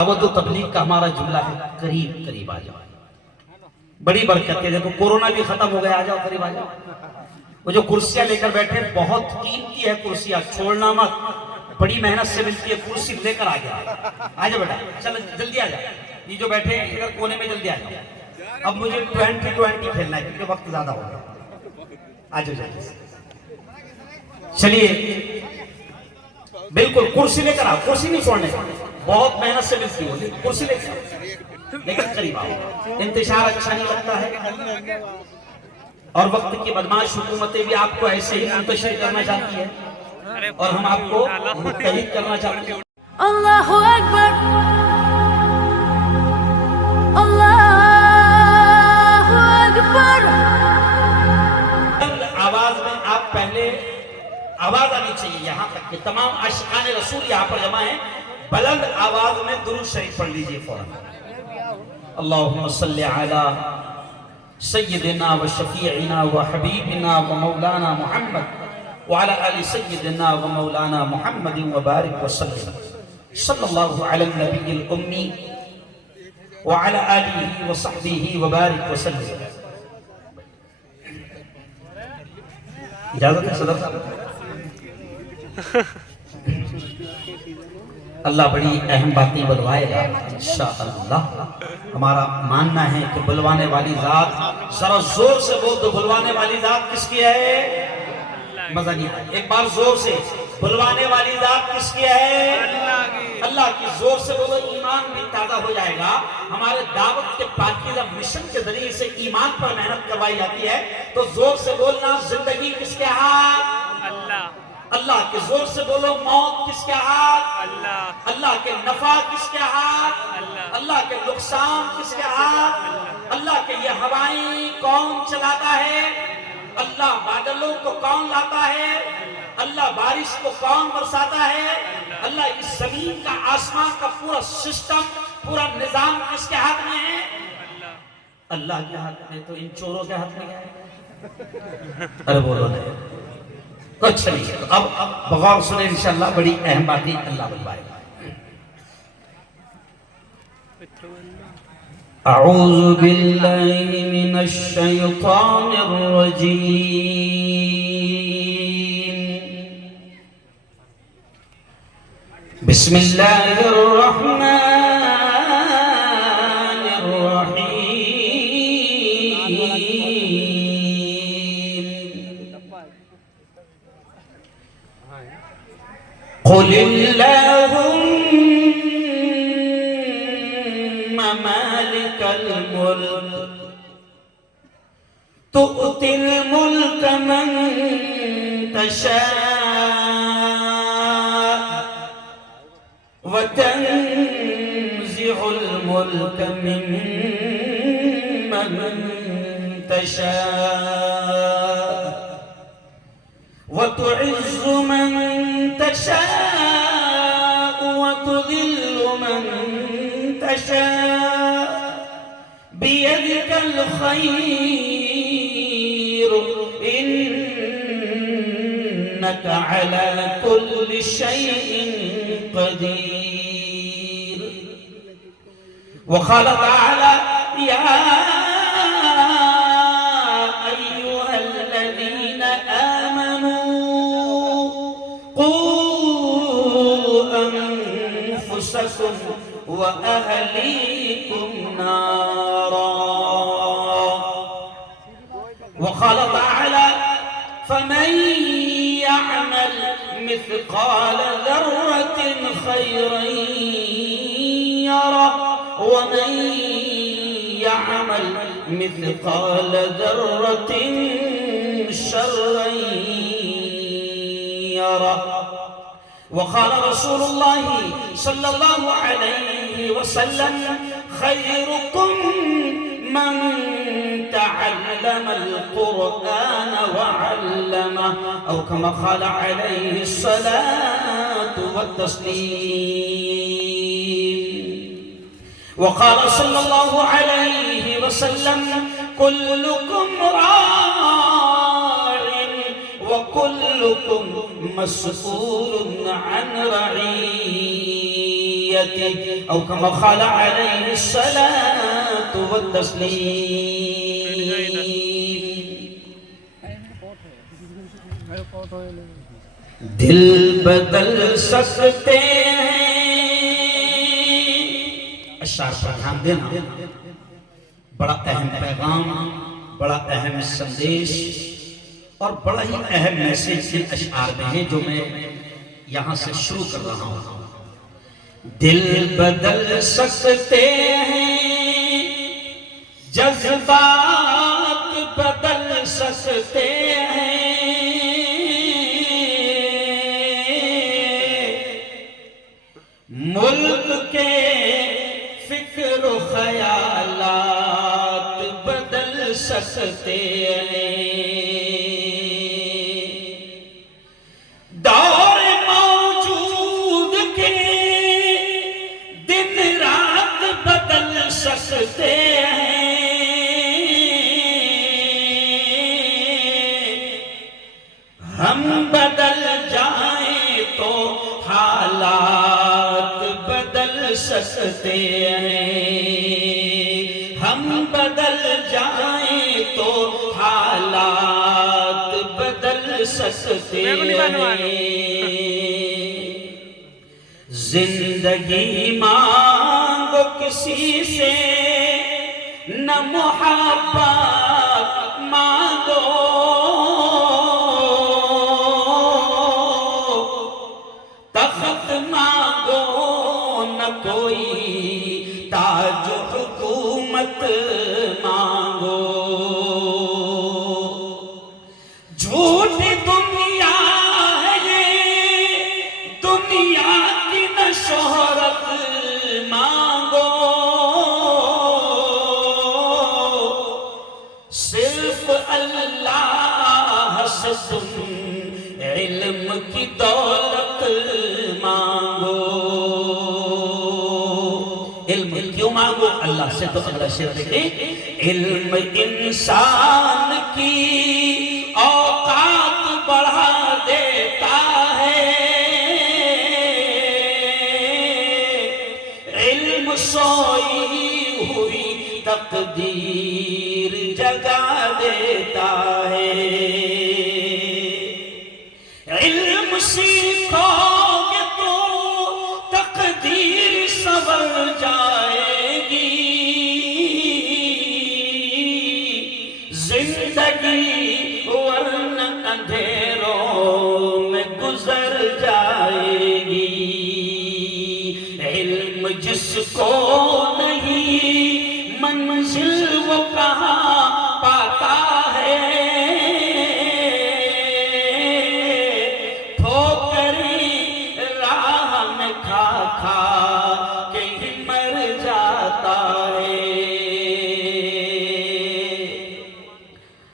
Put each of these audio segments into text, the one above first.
دعوت و تبلیغ کا ہمارا جملہ ہے قریب قریب آ جاؤ. بڑی برکت ہے. دیکھو کورونا بھی ختم ہو گیا, آ جاؤ قریب آ جاؤ. وہ جو کرسیاں لے کر بیٹھے بہت قیمتی ہے کرسیاں, چھوڑنا مت, بڑی محنت سے ملتی ہے. کرسی لے کر آ جاؤ, آ جاؤ بیٹا, چلو جلدی آ جاؤ. یہ جو بیٹھے ہیں ادھر کونے میں جلدی آ جاؤ. اب مجھے 20-20 کھیلنا ہے کیونکہ وقت زیادہ ہو گیا. آ جاؤ جلدی سے. چلیے بالکل کرسی لے کر آؤ, کرسی نہیں چھوڑنے کا, بہت محنت سے ملتی ہے کرسی لے کر آؤ, لیکن قریب آؤ. انتشار اچھا نہیں لگتا ہے اور وقت کی بدماش حکومتیں بھی آپ کو ایسے ہی منتشر کرنا چاہتی ہے اور ہم آپ کو متحد کرنا چاہتے ہیں. اللہ اکبر, اللہ اکبر. آواز میں آپ پہلے آواز آنی چاہیے یہاں تک کہ تمام عاشقان رسول یہاں پر جمع ہیں. بلند آواز میں درود شریف پڑھ لیجئے فوراً. اللہم صلی علی سیدنا و شفیعنا و حبیبنا و مولانا محمد وعلی آل سیدنا و مولانا محمد و بارک وسلم. صلی اللہ علی النبی الامی وعلی آلہ و صحبہ و بارک وسلم. اجازت ہے صدر صاحب؟ اللہ بڑی اہم باتیں بلوائے گا انشاءاللہ. ہمارا ماننا ہے کہ بلوانے والی ذات, ذرا زور سے بول دو, بلوانے والی ذات کس کی ہے؟ مزہ نہیں آئے, ایک بار زور سے, بلوانے والی ذات کس کی ہے؟ اللہ کی. زور سے بولو, ایمان بھی تازہ ہو جائے گا. ہمارے دعوت کے پاکیزہ مشن کے ذریعے سے ایمان پر محنت کروائی جاتی ہے, تو زور سے بولنا زندگی کس کے ہاتھ؟ اللہ کے. زور سے بولو, موت کس کے ہاتھ؟ اللہ کے. نفع کس کے ہاتھ؟ اللہ کے. نقصان کس کے ہاتھ؟ اللہ کے. یہ ہوائیں کون چلاتا ہے؟ اللہ. بادلوں کو کون لاتا ہے؟ اللہ. بارش کو کون برساتا ہے؟ اللہ. اس زمین کا, آسمان کا پورا سسٹم, پورا نظام کس کے ہاتھ میں ہے؟ اللہ کے ہاتھ میں. تو ان چوروں کے ہاتھ میں کیا ہے؟ ارے بولو نہیں کچھ نہیں. اب بغور سنیں انشاءاللہ, بڑی اہم باتیں اللہ بلوائے گا. اعوذ باللہ من الشیطان الرجیم. بسم اللہ الرحمن الرحیم. قل اللہم مالک الملک تؤتی الملک من تشاء وتنزع الملک ممن تشاء وتعز من تشاء وتذل من تشاء بيدك الخير إنك على كل شيء قدير. وقال تعالى يا وأهليكم نارا. وقال تعالى فمن يعمل مثقال ذرة خيرا يره ومن يعمل مثقال ذرة شرا يره. وقال رسول الله صلى الله عليه وسلم خيركم من تعلم القرآن وعلمه أو كما قال عليه الصلاة والتسليم. وقال صلى الله عليه وسلم كلكم راع وكلكم مسؤول عن رعيته. التحية أو كما قال عليه الصلاة والتسليم دل بدل سکتے ہیں اشعار پر دھیان دینا بڑا اہم پیغام بڑا اہم سندیش اور بڑا ہی اہم میسیج ان اشعار میں ہیں جو میں یہاں سے شروع کر رہا ہوں دل بدل سکتے ہیں جذبات بدل سکتے ہیں ملک کے فکر و خیالات بدل سکتے ہیں دور موجود کے دن رات بدل سکتے ہیں ہم بدل جائیں تو حالات بدل سکتے ہیں ہم بدل جائیں تو حالات بدل سکتے ہیں زندگی مانگو کسی سے نہ محبت مانگو تخت مانگو نہ کوئی تاج حکومت مانگو جھوٹی دنیا ہے یہ دنیا کی نہ شہرت مانگو صرف اللہ سے تم علم کی دولت مانگو علم کیوں مانگو اللہ سے تو اگلا شعر دیکھیں علم انسان کی اوقات بڑھا دیتا ہے علم سوئی ہوئی تقدیر جگا دیتا ہے علم سیکھو گے تو تقدیر سنور جائے گی زندگی ورنہ اندھیروں میں گزر جائے گی علم جس کو نہیں منزل وہ کہاں پاتا ہے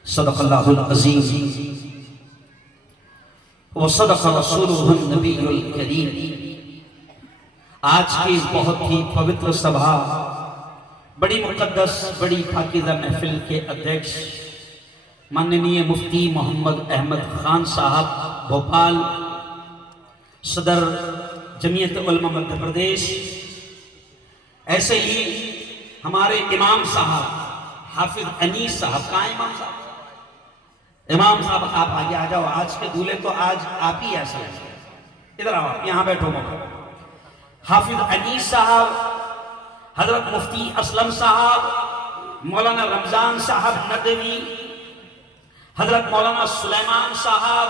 صدق اللہ العظیم وصدق رسولہ النبی الکریم آج کی اس بہت ہی پوتر سبھا بڑی مقدس بڑی پاکیزہ محفل کے ادھیکش ماننی مفتی محمد احمد خان صاحب بھوپال صدر جمعیت علماء مدھیہ پردیش ایسے ہی ہمارے امام صاحب حافظ انیس صاحب کہاں امام صاحب امام صاحب آپ آگے آ جاؤ آج کے دولے تو آج آپ ہی ایسے ادھر آؤ یہاں بیٹھو حافظ انیس صاحب حضرت مفتی اسلم صاحب مولانا رمضان صاحب ندوی حضرت مولانا سلیمان صاحب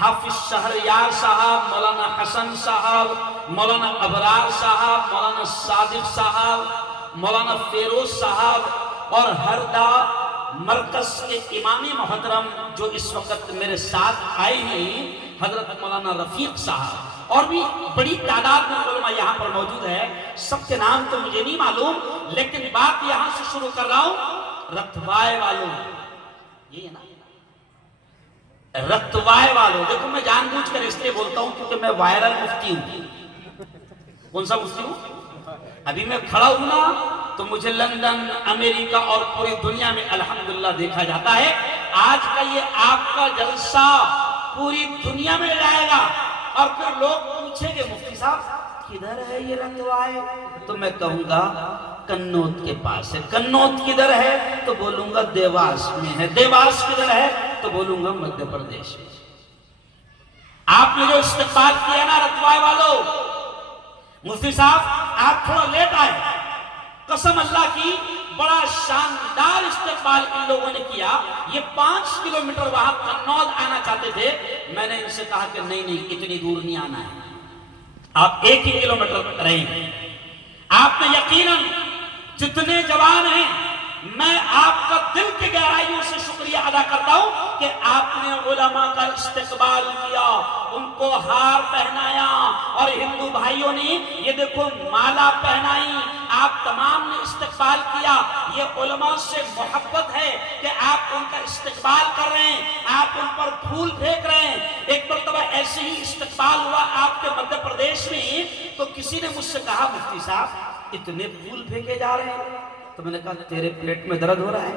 حافظ شہریار صاحب مولانا حسن صاحب مولانا ابرار صاحب مولانا صادق صاحب مولانا فیروز صاحب اور ہردا مرکز کے امام محترم جو اس وقت میرے ساتھ آئے ہیں حضرت مولانا رفیق صاحب اور بھی بڑی تعداد میں علماء یہاں پر موجود ہے سب کے نام تو مجھے نہیں معلوم لیکن بات یہاں سے شروع کر رہا ہوں رتوائے والوں یہ ہے نا رتوائے والوں دیکھو میں جان بوجھ کر اس لیے بولتا ہوں کیونکہ میں وائرل مفتی ہوں کون سا مفتی ہوں ابھی میں کھڑا ہوں نا تو مجھے لندن امریکہ اور پوری دنیا میں الحمدللہ دیکھا جاتا ہے آج کا یہ آپ کا جلسہ پوری دنیا میں جائے گا اور پھر لوگ پوچھیں گے مفتی صاحب کدھر ہے یہ رتوائے؟ تو میں کہوں گا کنوت کے پاس ہے۔ کنوت کدھر ہے؟ تو بولوں گا دیواس میں ہے۔ دیواس کدھر ہے؟ تو بولوں گا مدھیہ پردیش میں۔ آپ نے جو استقبال کیا نا رتوائے والوں، مفتی صاحب آپ تھوڑا لیٹ آئے، قسم اللہ کی بڑا شاندار استقبال ان لوگوں نے کیا۔ یہ 5 کلومیٹر وہاں قنوج آنا چاہتے تھے، میں نے ان سے کہا کہ نہیں اتنی دور نہیں آنا ہے، آپ 1 ہی کلومیٹر رہیں۔ آپ نے یقیناً جتنے جوان ہیں، میں آپ کا دل کی گہرائیوں سے شکریہ ادا کرتا ہوں کہ آپ نے علماء کا استقبال کیا، ان کو ہار پہنایا، اور ہندو بھائیوں نے یہ دیکھو مالا پہنائی، آپ تمام نے استقبال کیا۔ یہ علماء سے محبت ہے کہ آپ ان کا استقبال کر رہے ہیں، آپ ان پر پھول پھینک رہے ہیں۔ ایک مرتبہ ایسے ہی استقبال ہوا آپ کے مدھیہ پردیش میں، تو کسی نے مجھ سے کہا مفتی صاحب اتنے پھول پھینکے جا رہے ہیں، تو میں نے کہا تیرے پیٹ میں درد ہو رہا ہے؟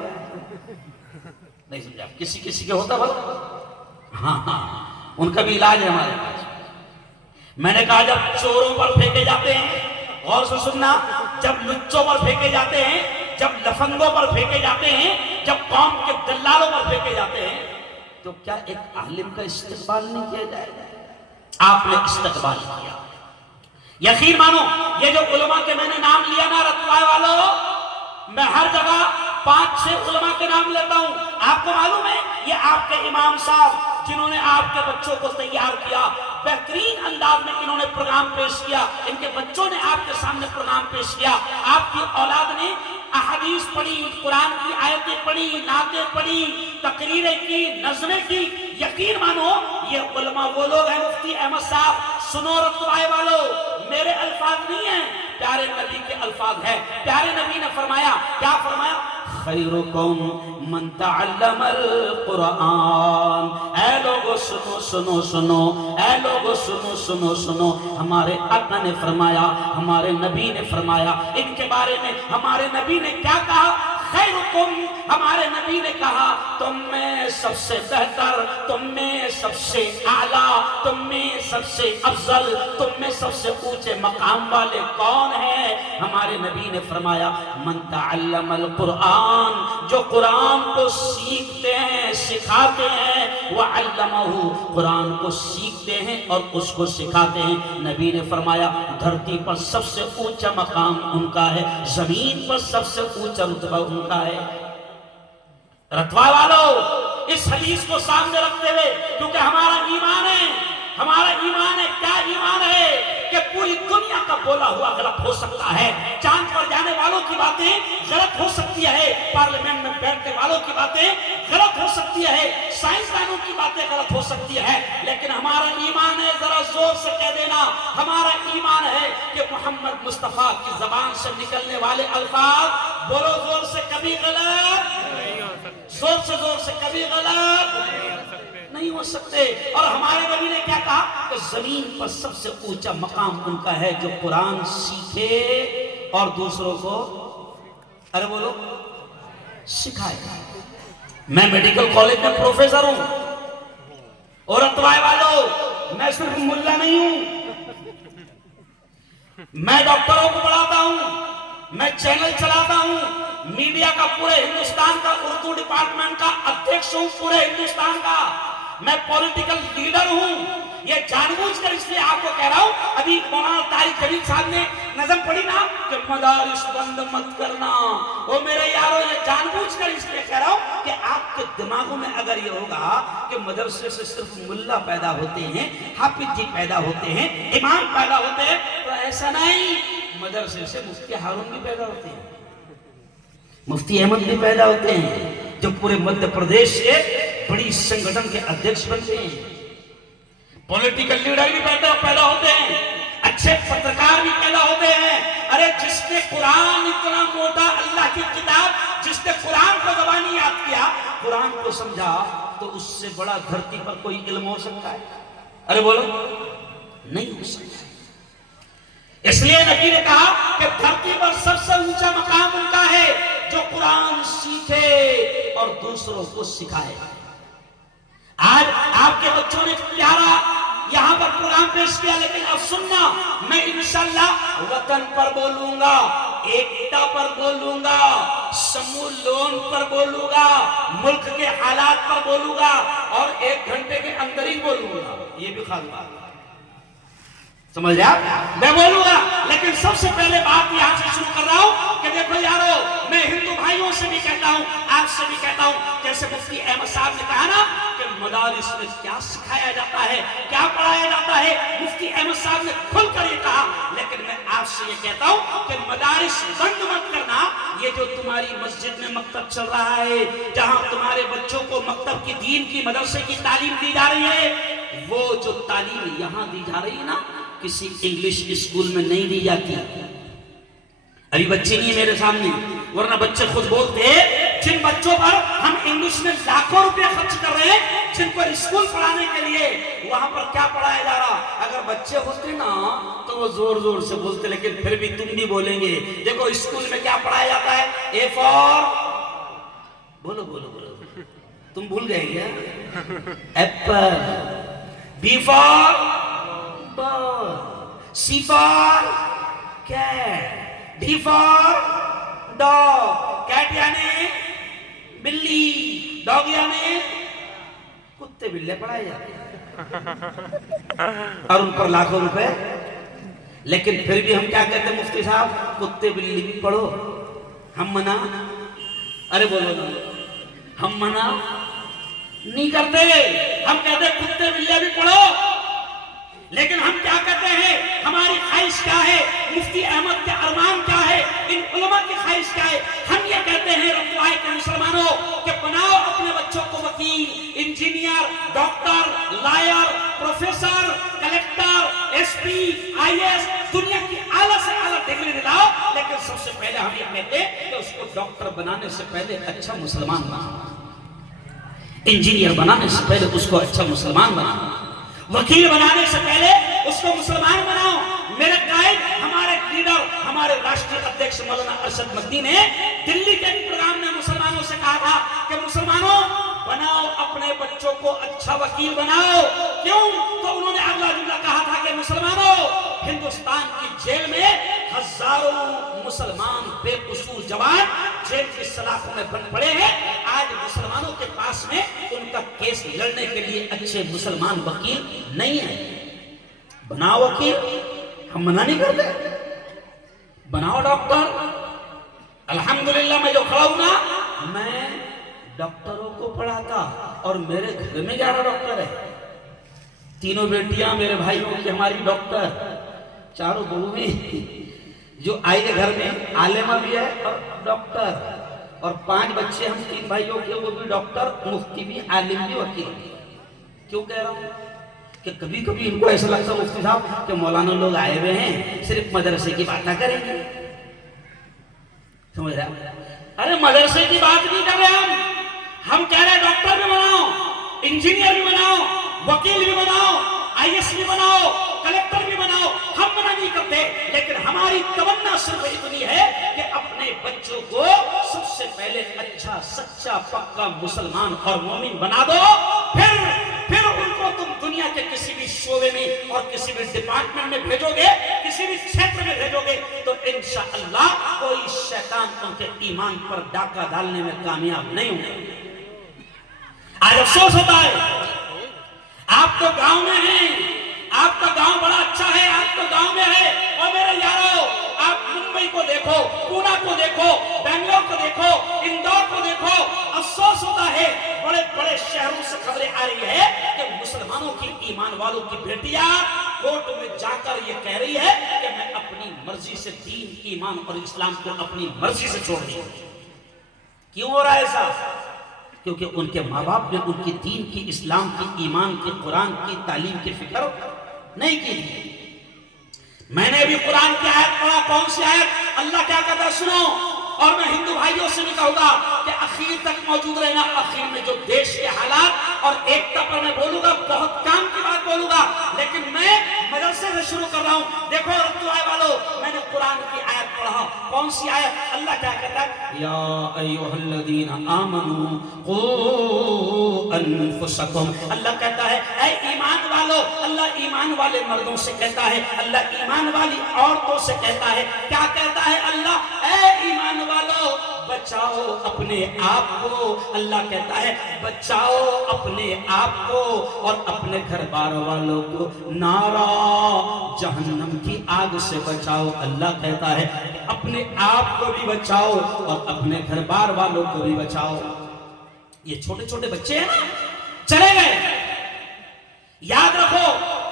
نہیں سمجھا، کسی کے ہوتا بھلا؟ ہاں ان کا بھی علاج ہے ہمارے پاس۔ میں نے کہا جب چوروں پر پھینکے جاتے ہیں، غور سے سننا، جب لچوں پر پھینکے جاتے ہیں، جب لفنگوں پر پھینکے جاتے ہیں، جب قوم کے دلالوں پر پھینکے جاتے ہیں، تو کیا ایک عالم کا استقبال نہیں کیا جائے گا؟ آپ نے استقبال کیا۔ یقین مانو یہ جو علماء کے میں نے نام لیا نا رتوائے والوں، میں ہر جگہ 5-6 علماء کے نام لیتا ہوں۔ آپ کو معلوم ہے یہ آپ کے امام صاحب جنہوں نے آپ کے بچوں کو تیار کیا، بہترین انداز میں انہوں نے پروگرام پیش کیا، ان کے بچوں نے آپ کے سامنے پروگرام پیش کیا، آپ کی اولاد نے احادیث پڑھی، قرآن کی آیتیں پڑھی، نعتیں پڑھی، تقریریں کی، نظمیں کی۔ یقین مانو یہ علماء وہ لوگ ہیں، مفتی احمد صاحب سنو رتوائے والوں، میرے الفاظ نہیں ہیں، پیارے نبی کے الفاظ ہیں۔ پیارے نبی نے فرمایا، کیا فرمایا؟ خیرکم من تعلم القرآن۔ اے لوگو سنو سنو سنو، اے لوگو سنو سنو سنو، ہمارے آقا نے فرمایا، ہمارے نبی نے فرمایا، ان کے بارے میں ہمارے نبی نے کیا کہا؟ خیرکم، ہمارے نبی نے کہا تم میں سب سے بہتر، تم میں سب سے اعلیٰ، تم میں سب سے افضل، تم میں سب سے اونچے مقام والے کون ہیں؟ ہمارے نبی نے فرمایا من تعلم القرآن، جو قرآن کو سیکھتے ہیں، سکھاتے ہیں، وعلمہ، قرآن کو سیکھتے ہیں اور اس کو سکھاتے ہیں۔ نبی نے فرمایا دھرتی پر سب سے اونچا مقام ان کا ہے، زمین پر سب سے اونچا رتبہ ان کا ہے۔ رتوائے والوں، اس حدیث کو سامنے رکھتے ہوئے، کیونکہ ہمارا ایمان ہے، ہمارا ایمان ہے، کیا ایمان ہے کہ پوری دنیا کا بولا ہوا غلط ہو سکتا ہے، چاند پر جانے والوں کی باتیں غلط ہو سکتی ہے، پارلیمنٹ میں بیٹھنے والوں کی باتیں غلط ہو سکتی ہے، سائنسدانوں کی باتیں غلط ہو سکتی ہے، لیکن ہمارا ایمان ہے، ذرا زور سے کہہ دینا، ہمارا ایمان ہے کہ محمد مصطفیٰ کی زبان سے نکلنے والے الفاظ بولو زور سے کبھی غلط، زور سے کبھی غلط نہیں ہو سکتے۔ اور ہمارے نبی نے کیا کہا کہ زمین پر سب سے اونچا مقام ان کا ہے جو قرآن سیکھے اور دوسروں کو ارے بولو سکھائے۔ میں میڈیکل کالج میں پروفیسر ہوں، اور رتوائے والوں میں صرف ملا نہیں ہوں، میں ڈاکٹروں کو پڑھاتا ہوں، میں چینل چلاتا ہوں، میڈیا کا پورے ہندوستان کا اردو ڈپارٹمنٹ کا ادھیکش ہوں، پورے ہندوستان کا، میں پولیٹیکل لیڈر ہوں۔ یہ جان بوجھ کر اس لیے آپ کو کہہ رہا ہوں، ابھی مولانا طارق جمیل صاحب نے نظم پڑھی نا کہ مدارس بند مت کرنا، وہ میرے یارو یہ جان بوجھ کر اس لیے کہہ رہا ہوں کہ آپ کے دماغوں میں اگر یہ ہوگا کہ مدرسے سے صرف ملا پیدا ہوتے ہیں، حافظ جی پیدا ہوتے ہیں، امام پیدا ہوتے ہیں، تو ایسا نہیں، مدرسے سے مفتی ہارون بھی پیدا ہوتے ہیں، مفتی احمد بھی پیدا ہوتے ہیں، جو پورے مدھیہ پردیش کے بڑی سنگھٹن کے ادھیکش بنتے ہیں، پولیٹیکل لیڈر بھی پیدا ہوتے ہیں، اچھے پترکار بھی پیدا ہوتے ہیں۔ ارے جس نے قرآن اتنا موٹا اللہ کی کتاب، جس نے قرآن کو زبانی یاد کیا، قرآن کو سمجھا، تو اس سے بڑا دھرتی پر کوئی علم ہو سکتا ہے؟ ارے بولو نہیں ہو سکتا۔ اس لیے نبی نے کہا کہ دھرتی پر سب سے اونچا مقام ان کا ہے جو قرآن سیکھے اور دوسروں کو سکھائے۔ آج آپ کے بچوں نے پیارا یہاں پر پروگرام پیش کیا، لیکن اب سننا، میں انشاءاللہ وطن پر بولوں گا، ایکتا پر بولوں گا، سمول لون پر بولوں گا، ملک کے حالات پر بولوں گا، اور 1 گھنٹے کے اندر ہی بولوں گا، یہ بھی خاص بات ہے، سمجھ جا میں بولوں گا۔ لیکن سب سے پہلے بات یہاں سے شروع کر رہا ہوں کہ دیکھو یارو، میں ہندو بھائیوں سے بھی کہتا ہوں، آپ سے بھی کہتا ہوں، جیسے مفتی احمد صاحب نے کہا نا کہ مدارس میں کیا سکھایا جاتا ہے، کیا پڑھایا جاتا ہے، مفتی احمد صاحب نے کھل کر یہ کہا، لیکن میں آپ سے یہ کہتا ہوں کہ مدارس بند مت کرنا۔ یہ جو تمہاری مسجد میں مکتب چل رہا ہے، جہاں تمہارے بچوں کو مکتب کی دین کی مدرسے کی تعلیم دی جا رہی ہے، وہ جو تعلیم یہاں دی جا رہی ہے نا، کسی انگلش اسکول میں نہیں دی جاتی۔ ابھی بچے نہیں میرے سامنے، ورنہ بچے خود بولتے ہیں، جن بچوں پر ہم انگلش میں لاکھوں روپے خرچ کر رہے ہیں، جن پر اسکول پڑھانے کے لیے، وہاں پر کیا پڑھایا جا رہا؟ اگر بچے ہوتے نا تو وہ زور زور سے بولتے، لیکن پھر بھی تم بھی بولیں گے۔ دیکھو اسکول میں کیا پڑھایا جاتا ہے؟ اے فار، بولو بولو بولو، تم بھول گئے کیا؟ Apple, B for ball, C for cat, D for dog, cat یعنی بلی، ڈاگ یعنی کتے بلے پڑھائے جاتے ہیں، اور ان پر لاکھوں روپے۔ لیکن پھر بھی ہم کیا کہتے ہیں مفتی صاحب؟ کتے بلی بھی پڑھو، ہم منع، ارے بولو نا، ہم منع نہیں کرتے، ہم کہتے ہیں کتے بلے بھی پڑھو۔ لیکن ہم کیا کہتے ہیں؟ ہماری خواہش کیا ہے؟ مفتی احمد کے ارمان کیا ہے؟ ان علماء کی خواہش کیا ہے؟ ہم یہ کہتے ہیں رفقائے کے مسلمانوں کہ بناؤ اپنے بچوں کو وکیل، engineer, doctor, lawyer, professor, collector, S P, I S, دنیا کی اعلیٰ سے اعلیٰ ڈگری دلاؤ، لیکن سب سے پہلے ہم یہ کہتے ہیں کہ اس کو ڈاکٹر بنانے سے پہلے اچھا مسلمان بناؤ، انجینئر بنانے سے پہلے اس کو اچھا مسلمان بناؤ، وکیل بنانے سے پہلے اس کو مسلمان بناؤ۔ میرے قائد، ہمارے لیڈر، ہمارے راشٹری ادھیکش مولانا ارشد مدنی نے دلی کے پروگرام میں مسلمانوں سے کہا تھا کہ مسلمانوں بناؤ اپنے بچوں کو اچھا وکیل بناؤ۔ کیوں؟ تو انہوں نے اگلا جملہ کہا تھا کہ مسلمانوں، ہندوستان کی جیل میں ہزاروں مسلمان بے قصور جوان جیل کی سلاخوں میں بند پڑے ہیں، آج مسلمانوں کے پاس میں ان کا کیس لڑنے کے لیے اچھے مسلمان وکیل نہیں ہیں۔ بناؤ وکیل، ہم منع نہیں کرتے، بناؤ ڈاکٹر۔ الحمدللہ میں جو کھڑا ہوں نا، میں ڈاکٹروں کو پڑھاتا، اور میرے گھر میں 11 ڈاکٹر ہیں، تینوں بیٹیاں میرے بھائیوں کی ہماری ڈاکٹر، چاروں بہویں جو آئی ہے گھر میں، عالمہ بھی ہے اور ڈاکٹر، اور 5 بچے ہم 3 بھائیوں کے، وہ بھی ڈاکٹر، مفتی بھی، عالم بھی، وکیل بھی۔ کیوں کہہ رہا ہوں؟ کہ کبھی کبھی ان کو ایسا لگتا ہے مفتی صاحب کہ مولانا لوگ آئے ہوئے ہیں، صرف مدرسے کی باتیں کریں گے، سمجھ رہا؟ ارے مدرسے کی بات نہیں کر رہے ہم کہہ رہے ہیں ڈاکٹر بھی بناؤ، انجینئر بھی بناؤ، وکیل بھی بناؤ، آئی ایس بھی بناؤ، کلیکٹر بھی بناؤ، ہم منع نہیں کرتے، لیکن ہماری تمنا صرف اتنی ہے کہ اپنے بچوں کو سب سے پہلے اچھا سچا پکا مسلمان اور مومن بنا دو، پھر ان کو تم دنیا کے کسی بھی شعبے میں اور کسی بھی ڈپارٹمنٹ میں بھیجو گے، کسی بھی چھیتر میں بھیجو گے، تو انشاءاللہ کوئی شیطان ان کے ایمان پر ڈاکہ ڈالنے میں کامیاب نہیں ہوگا۔ آج افسوس ہوتا ہے، آپ تو گاؤں میں ہیں، آپ کا گاؤں بڑا اچھا ہے، آپ تو گاؤں میں ہے، اور میرے یارو آپ ممبئی کو دیکھو، پونا کو دیکھو، بنگلور کو دیکھو، اندور کو دیکھو، افسوس ہوتا ہے بڑے بڑے شہروں سے خبریں آ رہی ہے کہ مسلمانوں کی، ایمان والوں کی بیٹیاں کورٹ میں جا کر یہ کہہ رہی ہے کہ میں اپنی مرضی سے دین، ایمان اور اسلام کو اپنی مرضی سے چھوڑ دوں۔ کیوں ہو رہا ہے ایسا؟ کیونکہ ان کے ماں باپ نے ان کی دین کی، اسلام کی، ایمان کی، قرآن کی تعلیم کی فکر نہیں کی تھی۔ میں نے ابھی قرآن کی آیت پڑھا، کون سی آیت؟ اللہ کیا کہتا ہے سنو، اور میں ہندو بھائیوں سے بھی کہوں گا کہ اخیر تک موجود رہنا۔ اخیر میں جو دیش کے حالات اور ایکتا پر میں بولوں گا، بہت کام کی بات بولوں گا، لیکن میں مدرسے سے شروع کر رہا ہوں۔ دیکھو رتوائے والو، میں نے قرآن کی آیت پڑھا، کون سی آیت؟ اللہ کیا کہتا ہے؟ یا ایھا الذین آمنوا قوا انفسکم، اللہ کہتا ہے اے ایمان والو، اللہ ایمان والے مردوں سے کہتا ہے، اللہ ایمان والی عورتوں سے کہتا ہے، کیا کہتا ہے اللہ؟ اے ایمان والو بچاؤ اپنے آپ کو، اللہ کہتا ہے بچاؤ اپنے آپ کو اور اپنے گھر بار والوں کو نارا جہنم کی آگ سے بچاؤ۔ اللہ کہتا ہے اپنے آپ کو بھی بچاؤ اور اپنے گھر بار والوں کو بھی بچاؤ۔ یہ چھوٹے چھوٹے بچے ہیں نا، چلے گئے، یاد رکھو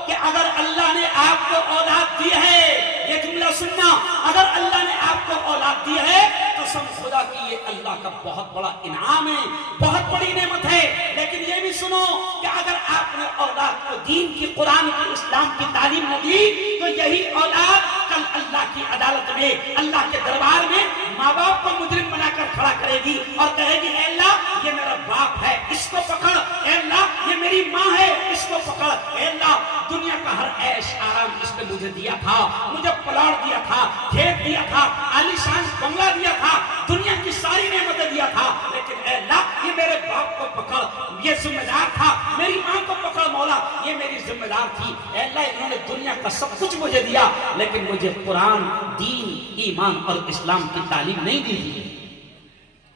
کہ اگر اللہ نے آپ کو اولاد دی ہے، یہ جملہ سننا، اگر اللہ نے آپ کو اولاد دی ہے، قسم خدا کی یہ اللہ کا بہت بڑا انعام ہے، بہت بڑی نعمت ہے۔ لیکن یہ بھی سنو کہ اگر آپ نے اولاد کو دین کی، قرآن کی، اسلام کی تعلیم نہ دی تو یہی اولاد کل اللہ کی عدالت میں، اللہ کے دربار میں ماں باپ کو مجرم بنا کر کھڑا کرے گی اور کہے گی اے اللہ یہ میرا باپ ہے اس کو پکڑ، اے اللہ یہ میری ماں ہے اس کو پکڑ، اے اللہ دنیا کا ہر عیش آرام اس نے مجھے دیا تھا، مجھے پلاٹ دیا تھا، کھیت دیا تھا، عالیشان بنگلہ دیا تھا، دنیا کی ساری نعمتیں دیا تھا، لیکن اے اللہ یہ میرے باپ کو پکڑ، یہ ذمہ دار تھا، میری ماں کو پکڑ مولا یہ میری ذمہ دار تھی، اے اللہ انہوں نے دنیا کا سب کچھ مجھے دیا لیکن مجھے قرآن، دین، ایمان اور اسلام کی تعلیم نہیں دی تھی۔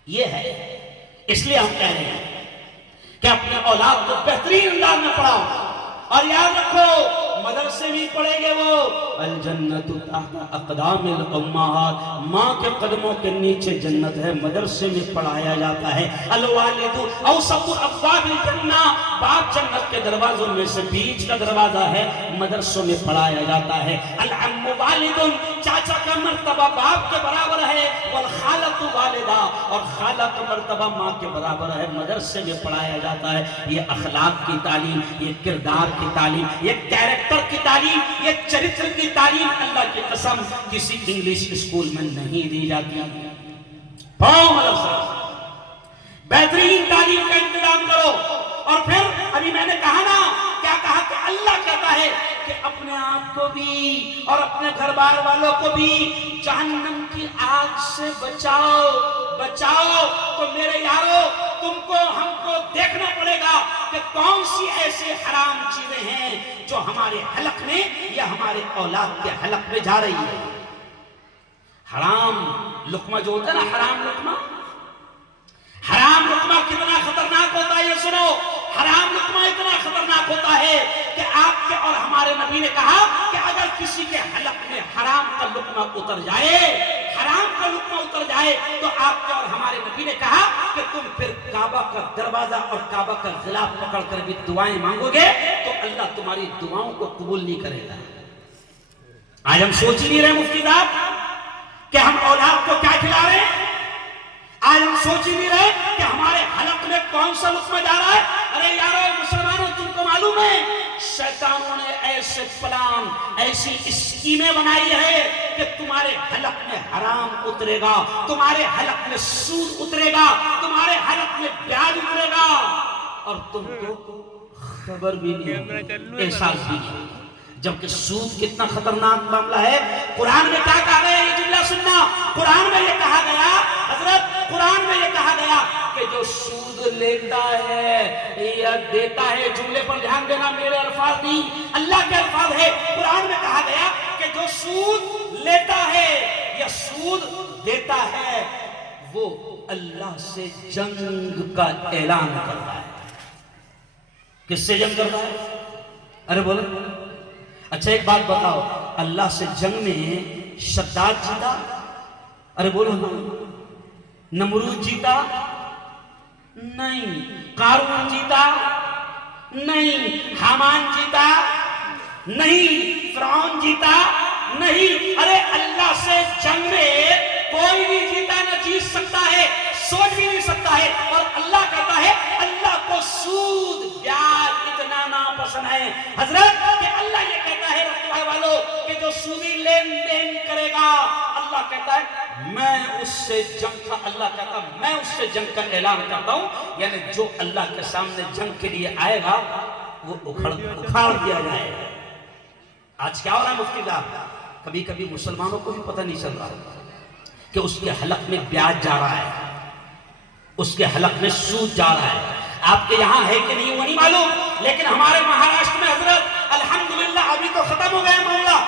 یہ ہے، اس لیے ہم کہہ رہے ہیں کہ اپنے اولاد کو بہترین انداز میں پڑھاؤ اور یاد رکھو مدرسے بھی پڑھیں گے وہ الجنت تحت اقدام الامہات، ماں کے قدموں کے نیچے جنت ہے، مدرسے میں پڑھایا جاتا ہے۔ الوالد اوسط ابواب الجنہ، باپ جنت کے دروازوں میں سے بیچ کا دروازہ ہے، مدرسوں میں پڑھایا جاتا ہے۔ العم والد، چاچا کا مرتبہ باپ کے برابر ہے، والخالۃ والدہ، اور خالہ کا مرتبہ ماں کے برابر ہے، مدرسے میں پڑھایا جاتا ہے۔ یہ اخلاق کی تعلیم، یہ کردار کی تعلیم، یہ کیریکٹر کی تعلیم، یہ چرتر کی تعلیم اللہ کی قسم کسی انگلش اسکول میں نہیں دی جاتی۔ بہترین تعلیم کا انتظام کرو۔ اور پھر ابھی میں نے کہا نا، کیا کہا کہ اللہ کہتا ہے کہ اپنے آپ کو بھی اور اپنے گھر بار والوں کو بھی جہنم کی آگ سے بچاؤ بچاؤ۔ تو میرے یارو تم کو ہم کو دیکھنا پڑے گا کہ کون سی ایسے حرام چیزیں ہیں جو ہمارے حلق میں یا ہمارے اولاد کے حلق میں جا رہی ہے۔ حرام لقمہ جو ہوتا ہے نا، حرام لقمہ، حرام لقمہ کتنا خطرناک ہوتا ہے یہ سنو۔ حرام لقمہ اتنا خطرناک ہوتا ہے کہ آپ کے اور ہمارے نبی نے کہا کہ اگر کسی کے حلق میں حرام کا لقمہ اتر جائے، حرام کا لقمہ اتر جائے تو آپ کے اور ہمارے نبی نے کہا کہ تم پھر کعبہ کا دروازہ اور کعبہ کا غلاف پکڑ کر بھی دعائیں مانگو گے تو اللہ تمہاری دعاؤں کو قبول نہیں کرے گا۔ آج ہم سوچ ہی نہیں رہے مفتی صاحب کہ ہم اولاد کو کیا کھلا رہے ہیں، آج ہم سوچ ہی نہیں رہے کہ ہمارے حلق میں کون سا لقمہ جا رہا ہے۔ ارے یارو مسلمانوں تم کو معلوم ہے شیطانوں نے ایسے پلان، ایسی اسکیمیں بنائی ہے کہ تمہارے حلق میں حرام اترے گا، تمہارے حلق میں سود اترے گا، تمہارے حلق میں بیاج اترے گا اور تم کو خبر بھی نہیں، احساس بھی نہیں۔ جبکہ سود کتنا خطرناک معاملہ ہے۔ قرآن میں کیا کہا گیا، یہ جملہ سننا، قرآن میں یہ کہا گیا حضرت، قرآن میں یہ کہا گیا کہ جو سود لیتا ہے یا دیتا ہے، جملے پر دھیان دینا، میرے الفاظ نہیں اللہ کے الفاظ ہے۔ قرآن میں کہا گیا کہ جو سود لیتا ہے یا سود دیتا ہے وہ اللہ سے جنگ کا اعلان کرتا ہے۔ کس سے جنگ کرتا ہے؟ ارے بولو۔ اچھا ایک بات بتاؤ، اللہ سے جنگ میں شداد جیتا؟ ارے بولو نا۔ نمرود جیتا؟ نہیں۔ قارون جیتا؟ نہیں۔ حامان جیتا؟ نہیں۔ فرعون جیتا؟ نہیں۔ ارے اللہ سے جنگ میں کوئی بھی جیتا نہ جیت سکتا ہے، سوچ بھی نہیں سکتا ہے، اور اللہ کہتا ہے اللہ کو سود بیاج اتنا ناپسند ہے حضرت کہ اللہ یہ کہتا ہے رکھنے والوں کہ جو سودی لین دین کرے گا اللہ کہتا ہے میں اس سے جنگ کا، اللہ کہتا ہے میں اس سے جنگ کا اعلان کرتا ہوں، یعنی جو اللہ کے سامنے جنگ کے لیے آئے گا وہ اکھاڑ دیا جائے گا۔ آج کیا ہو رہا ہے مفتی صاحب، کبھی کبھی مسلمانوں کو بھی پتہ نہیں چل رہا کہ اس کے حلق میں بیاج جا رہا ہے، اس کے حلق میں سود جا رہا ہے۔ آپ کے یہاں ہے کہ نہیں وہ نہیں معلوم، لیکن ہمارے مہاراشٹر میں حضرت الحمدللہ ابھی تو ختم ہو گیا معاملہ.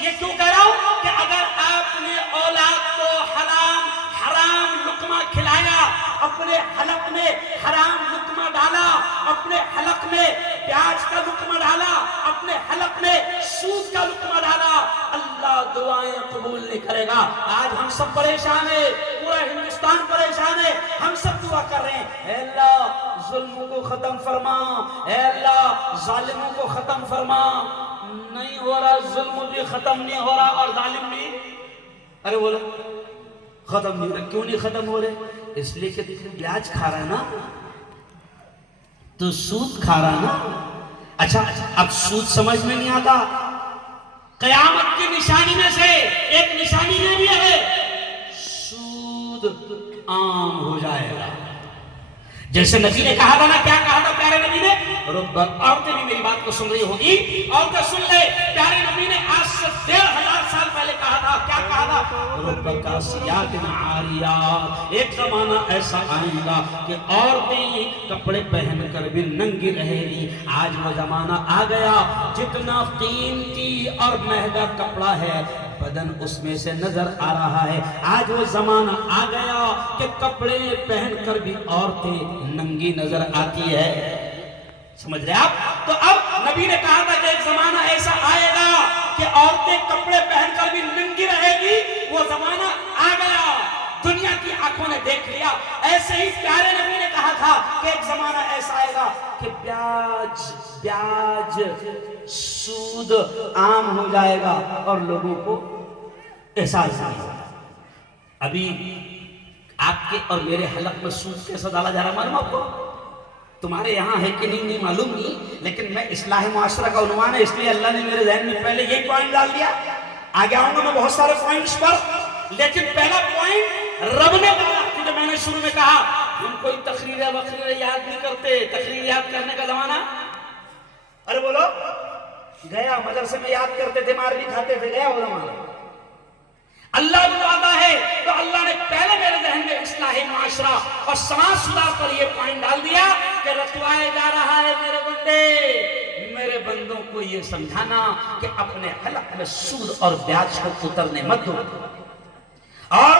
یہ کیوں کہہ رہا ہوں کہ اگر آپ نے اولاد کو حرام لقمہ کھلایا، اپنے حلق میں حرام لقمہ ڈالا، اپنے حلق میں پیاز کا لقمہ ڈالا، اپنے حلق میں سود کا لقمہ ڈالا، اللہ دعائیں قبول نہیں کرے گا. آج ہم سب پریشان ہیں، پورا ہندوستان پریشان ہے. ہم سب دعا کر رہے ہیں، اے اللہ ظلموں کو ختم فرما، اے اللہ ظالموں کو ختم فرما. نہیں ہو رہا، ظلم بھی ختم نہیں ہو رہا اور ظالم بھی. ارے بولو ختم نہیں ہو رہا. کیوں نہیں ختم ہو رہے؟ اس لیے کہ تو بیاج کھا رہا ہے نا، تو سود کھا رہا نا. اچھا اب سود سمجھ میں نہیں آتا. قیامت کی نشانی میں سے ایک نشانی یہ بھی ہے، سود عام ہو جائے گا. جیسے نبی نے کہا تھا نا، کیا کہا تھا پیارے نبی نے؟ عورتیں بھی میری بات کو سن رہی ہوگی، عورتیں سن لے. پیارے نبی نے آج سے 1500 سال پہلے کہا تھا، کیا کہا تھا؟ رب کاسیات عاریات. ایک زمانہ ایسا آئے گا کہ عورتیں کپڑے پہن کر بھی ننگی رہے گی. آج وہ زمانہ آ گیا، جتنا قیمتی اور مہنگا کپڑا ہے بدن اس میں سے نظر آ رہا ہے. آج وہ زمانہ آ گیا کہ کپڑے پہن کر بھی عورتیں ننگی نظر آتی ہے. سمجھ رہے آپ؟ تو اب نبی نے کہا تھا کہ ایک زمانہ ایسا آئے گا کہ عورتیں کپڑے پہن کر بھی ننگی رہے گی. وہ زمانہ آ گیا، دنیا کی آنکھوں نے دیکھ لیا. ایسے ہی پیارے نبی نے کہا تھا کہ ایک زمانہ ایسا آئے گا کہ بیاج سود عام ہو جائے گا اور لوگوں کو احساس نہیں ہوگا. ابھی آپ کے اور میرے حلق میں سود کیسا ڈالا جا رہا معلوم آپ کو؟ تمہارے یہاں ہے کہ نہیں معلوم نہیں، لیکن میں اصلاح معاشرہ کا عنوان ہے، اس لیے اللہ نے میرے ذہن میں پہلے یہی پوائنٹ ڈال دیا. آگے آؤں گا میں بہت سارے پوائنٹس پر، لیکن پہلا پوائنٹ رب نے ڈالا. جو میں نے شروع میں کہا ہم کوئی تقریر وقریر یاد نہیں کرتے. تقریر یاد کرنے کا زمانہ ارے بولو گیا. مدرسے میں یاد کرتے تھے، مار بھی کھاتے تھے، گیا وہ زمانہ. اللہ بھی وعدہ ہے تو اللہ نے پہلے میرے ذہن میں اصلاح معاشرہ اور سماج سدھار پر یہ پوائنٹ ڈال دیا کہ رکھوائے جا رہا ہے میرے بندے، میرے بندوں کو یہ سمجھانا کہ اپنے حلق میں سود اور بیاج کو اترنے مت دو. اور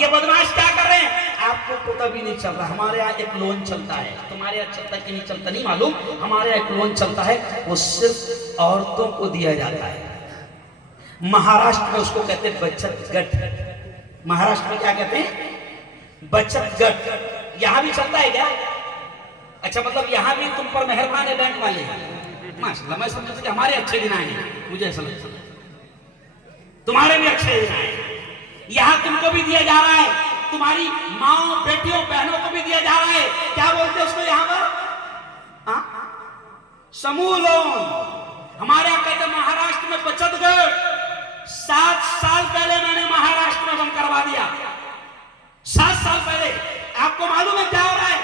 یہ بدماش کیا کر رہے ہیں؟ آپ کو پتہ بھی نہیں چل رہا. ہمارے یہاں ایک لون چلتا ہے، تمہارے یہاں چلتا کہ نہیں چلتا نہیں معلوم. ہمارے یہاں ایک لون چلتا ہے، وہ صرف عورتوں کو دیا جاتا ہے. مہاراشٹر میں اس کو کہتے ہیں بچت گٹ. مہاراشٹر میں کیا کہتے ہیں؟ بچت گٹ. یہاں بھی چلتا ہے کیا؟ اچھا مطلب یہاں بھی تم پر مہربان ہے بینک والے. ماشاءاللہ میں سمجھتا کہ ہمارے اچھے دن آئے ہیں، مجھے ایسا لگتا ہے تمہارے بھی اچھے دن آئے ہیں. یہاں تم کو بھی دیا جا رہا ہے، تمہاری ماں بیٹیوں بہنوں کو بھی دیا جا رہا ہے. کیا بولتے ہیں اس کو یہاں پر؟ سموہ لون. ہمارے یہاں کہتے ہیں مہاراشٹر میں بچت گٹ. 7 سال پہلے میں نے مہاراشٹر میں بند کروا دیا. 7 سال پہلے. آپ کو معلوم ہے کیا ہو رہا ہے؟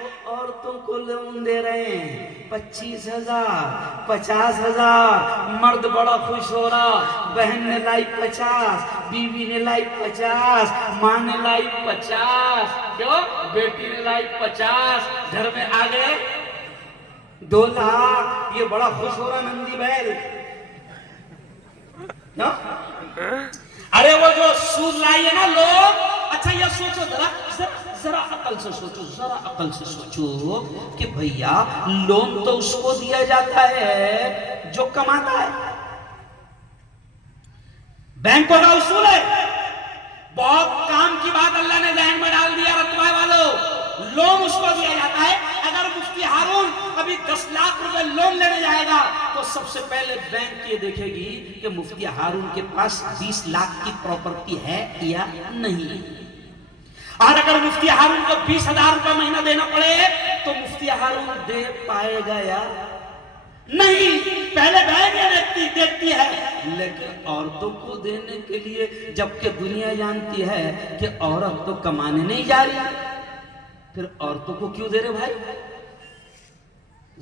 وہ عورتوں کو لون دے رہے ہیں 25,000 50,000. مرد بڑا خوش ہو رہا، بہن نے لائی 50، بیوی نے لائی 50، ماں نے لائی 50، کیوں؟ بیٹی نے لائی 50. گھر میں آ گئے 2 لاکھ. یہ بڑا خوش ہو رہا نندی بیل. ارے وہ جو سود لائی ہے نا لوگ. اچھا یہ سوچو ذرا عقل سے سوچو، ذرا عقل سے سوچو کہ بھیا لون تو اس کو دیا جاتا ہے جو کماتا ہے. بینکوں کا اصول ہے، بہت کام کی بات اللہ نے ذہن میں ڈال دیا رتبہ والوں. لون اس کو دیا جاتا ہے. اگر مفتی ہارون ابھی 10 لاکھ روپے لون لینے جائے گا تو سب سے پہلے بینک یہ دیکھے گی کہ مفتی ہارون کے پاس 20 لاکھ کی پراپرٹی ہے یا نہیں. اور اگر مفتی ہارون کو 20,000 روپے مہینہ دینا پڑے تو مفتی ہارون دے پائے گا یا نہیں. پہلے بینک یہ دیکھتی ہے. لیکن عورتوں کو دینے کے لیے جبکہ دنیا جانتی ہے کہ عورت تو کمانے نہیں جا رہی، پھر عورتوں کو کیوں دے رہے بھائی؟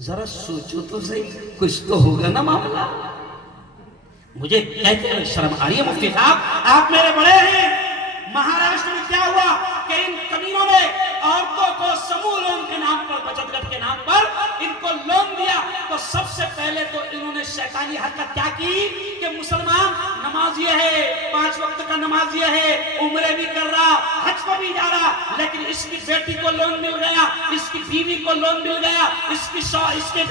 ذرا سوچو تو صحیح، کچھ تو ہوگا نا معاملہ. مجھے کہتے ہیں شرم آ رہی ہے مفتی صاحب، آپ میرے بڑے ہیں. مہاراشٹر میں کیا ہوا کہ ان کمینوں نے عورتوں کو سموہ لون کے نام پر، بچت گٹ کے نام پر ان کو لون دیا تو سب سے پہلے تو انہوں نے شیطانی حرکت کیا کی کہ مسلمان نمازی ہے، 5 وقت کا نمازی ہے، عمرے بھی کر رہا، حج کو بھی جا رہا، لیکن اس کی بیٹی کو لون مل گیا، اس کی بیوی کو لون مل گیا، اس کے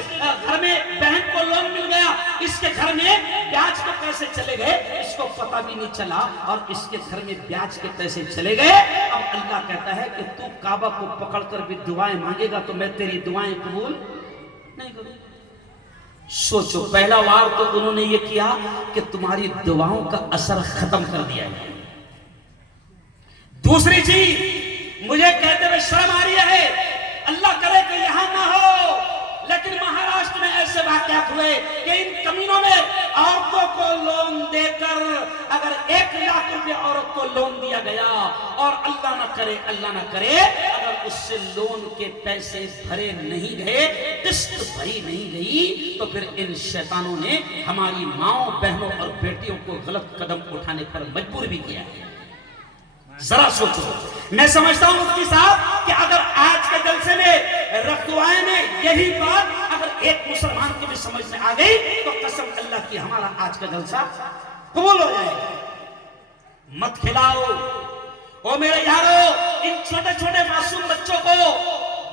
گھر میں بہن کو لون مل گیا، اس کے گھر میں بیاج کے پیسے چلے گئے، اس کو پتہ بھی نہیں چلا، اور اس کے گھر میں بیاج کے پیسے چلے گئے۔ اب اللہ کہتا ہے کہ تو کعبہ کو پکڑ کر بھی دعائیں مانگے گا تو میں تیری دعائیں قبول نہیں کروں۔ سوچو، پہلا وار تو انہوں نے یہ کیا کہ تمہاری دعاؤں کا اثر ختم کر دیا ہے۔ دوسری چیز مجھے کہتے ہوئے شرم آ رہی ہے، اللہ کرے کہ یہاں نہ ہو، لیکن مہاراشٹر میں ایسے واقعات ہوئے کہ ان کمینوں نے عورتوں کو لون دے کر، اگر 1 لاکھ روپے عورت کو لون دیا گیا اور اللہ نہ کرے اگر اس سے لون کے پیسے بھرے نہیں گئے، قسط بھری نہیں گئی، تو پھر ان شیطانوں نے ہماری ماؤں، بہنوں اور بیٹیوں کو غلط قدم اٹھانے پر مجبور بھی کیا ہے۔ ذرا سوچو، میں سمجھتا ہوں مفتی صاحب کہ اگر آج کے جلسے میں رفتوائے میں یہی بات اگر ایک مسلمان کی بھی سمجھ میں آ گئی تو قسم اللہ کی ہمارا آج کا جلسہ قبول ہو جائے گا۔ مت کھلاؤ او میرے یارو، ان چھوٹے چھوٹے معصوم بچوں کو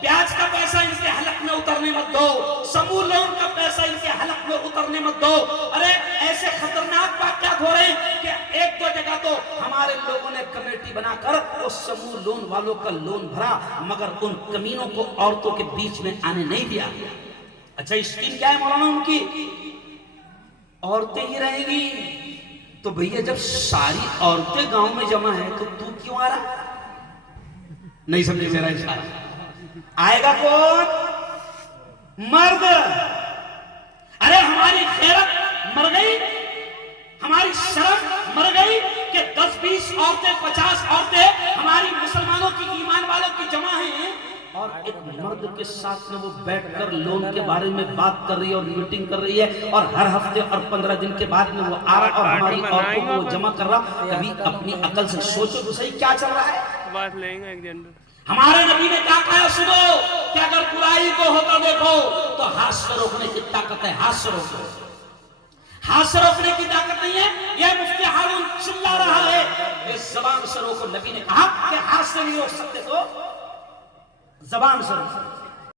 بیاج کا پیسہ ان کے حلق میں اترنے مت دو، سمور لون کا پیسہ ان کے حلق میں اترنے مت دو۔ ارے ایسے خطرناک واقعات ہو رہے ہیں کہ 1-2 جگہ تو ہمارے لوگوں نے کمیٹی بنا کر اس سمور لون والوں کا لون بھرا، مگر ان کمینوں کو عورتوں کے بیچ میں آنے نہیں دیا۔ اچھا اسکیم کیا ہے مولانا ان کی؟ عورتیں ہی رہیں گی، تو بھئیے جب ساری عورتیں گاؤں میں جمع ہیں تو کیوں آ رہا؟ نہیں سمجھے میرا اشارہ؟ آئے گا کون؟ مرد۔ ارے ہماری غیرت مر گئی، ہماری شرم مر گئی کہ 10-20 عورتیں 50 عورتیں ہماری مسلمانوں کی، ایمان والوں کی جمع ہیں، اور ایک مرد کے ساتھ میں وہ بیٹھ کر لون کے بارے میں بات کر رہی ہے اور میٹنگ کر رہی ہے، اور ہر ہفتے اور 15 دن کے بعد میں وہ آ رہا اور ہماری عورتوں کو وہ جمع کر رہا۔ کبھی اپنی عقل سے سوچو تو صحیح کیا چل رہا ہے؟ بات لیں گے ایک دن۔ ہمارے نبی نے کیا کہا سنو کہ اگر برائی کو ہوتا دیکھو تو ہاتھ سے روکنے کی طاقت ہے، ہاتھ سے روکو۔ ہاتھ سے روکنے کی طاقت نہیں ہے، یہ مفتی ہارون چلا رہا ہے کہ زبان سے روکو۔ نبی نے کہا کہ ہاتھ سے نہیں روک سکتے تو زبان سے روکو۔